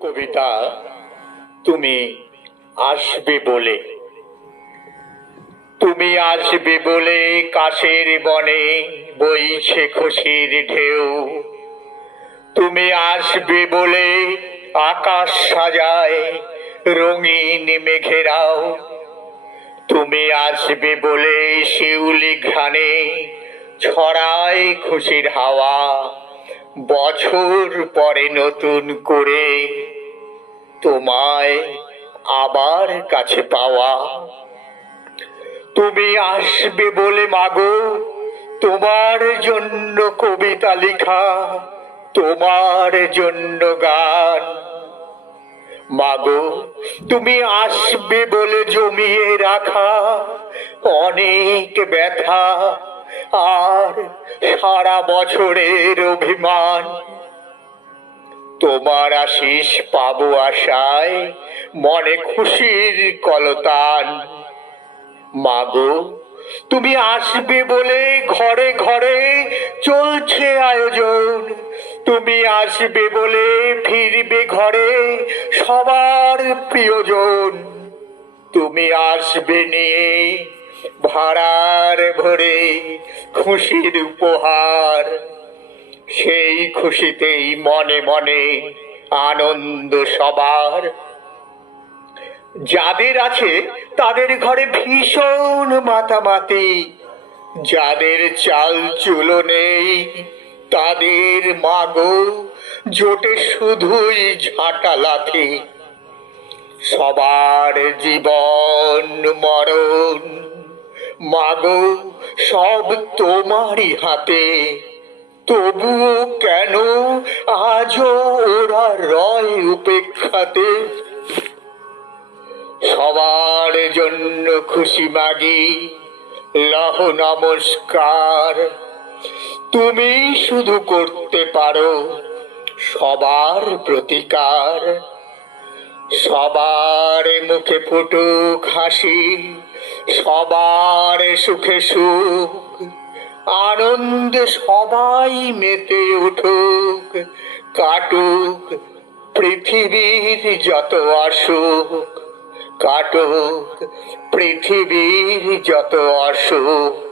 কবিতা তুমি আসবে বলে। তুমি আসবে বলে কাশের বনে বইছে খুশির ঢেউ। তুমি আসবে বলে আকাশ সাজায় রঙিন মেঘেরাও। তুমি আসবে বলে শিউলি ঘ্রাণে ছড়ায় খুশির হাওয়া। বছর পরে নতুন করে তোমায় আবার কাছে পাওয়া। তুমি আসবে বলে মাগো তোমার জন্য কবিতা লিখা, তোমার জন্য গান। মাগো তুমি আসবে বলে জমিয়ে রাখা অনেক ব্যথা আর সারা বছরের অভিমান। তোমার আশিস পাবো আশায় মনে খুশির কলতান। মাগো তুমি আসবে বলে ঘরে ঘরে চলছে আয়োজন। তুমি আসবে বলে ফিরবে ঘরে সবার প্রিয়জন। তুমি আসবে নিয়ে ভাড়ার ভরে খুশির উপহার। সেই খুশিতেই মনে মনে আনন্দ সবার। যাদের আছে তাদের ঘরে ভীষণ মাতামাতি, যাদের চাল চুলো নেই তাদের মাগো জোটে শুধুই ঝাঁটা লাথি। সবার জীবন মরণ মাগো সব তোমারই হাতে। তবুও কেন আজও ওরা রয় উপেক্ষাতে। সবার জন্য খুশি মাগি লহ নমস্কার। তুমি শুধু করতে পারো সবার প্রতিকার। সবার মুখে ফুটুক হাসি, সবার সুখে সুখ, আনন্দে সবাই মেতে উঠুক। কাটুক পৃথিবীর যত অসুখ, কাটুক পৃথিবীর যত অসুখ।